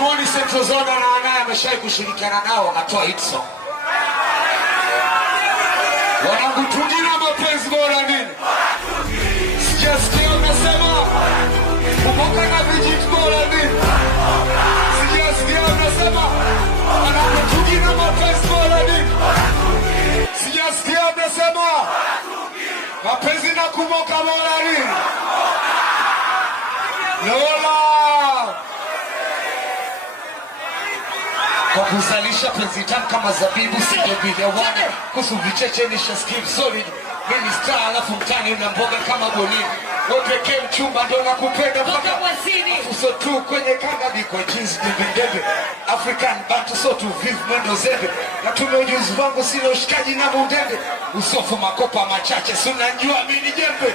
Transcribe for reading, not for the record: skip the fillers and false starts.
Kigamboni Central Zone na wanaye ameshawahi kushirikiana nao wakatoa hit song. Wanangu tujina mapenzi bora nini? Sijasikia unasema kumoka na vijiti bora nini? Sijasikia unasema wanangu tujina mapenzi bora nini? Sijasikia unasema mapenzi na kumoka bora nini? Lola kwa kuzalisha penzi tamu kama zabibu sijabide wane kusu vicheche ni shaskim solid mini star alafu mtani una mboga kama bolini wepeke mchumba ndo na kupenda mpaka uso tu kwenye kanga kwa jeans dibindebe African bantu so tu vivu mwendo zebe na tume ujuzi wangu silo shikaji na mundende usofu makopa machache suna njua mini jembe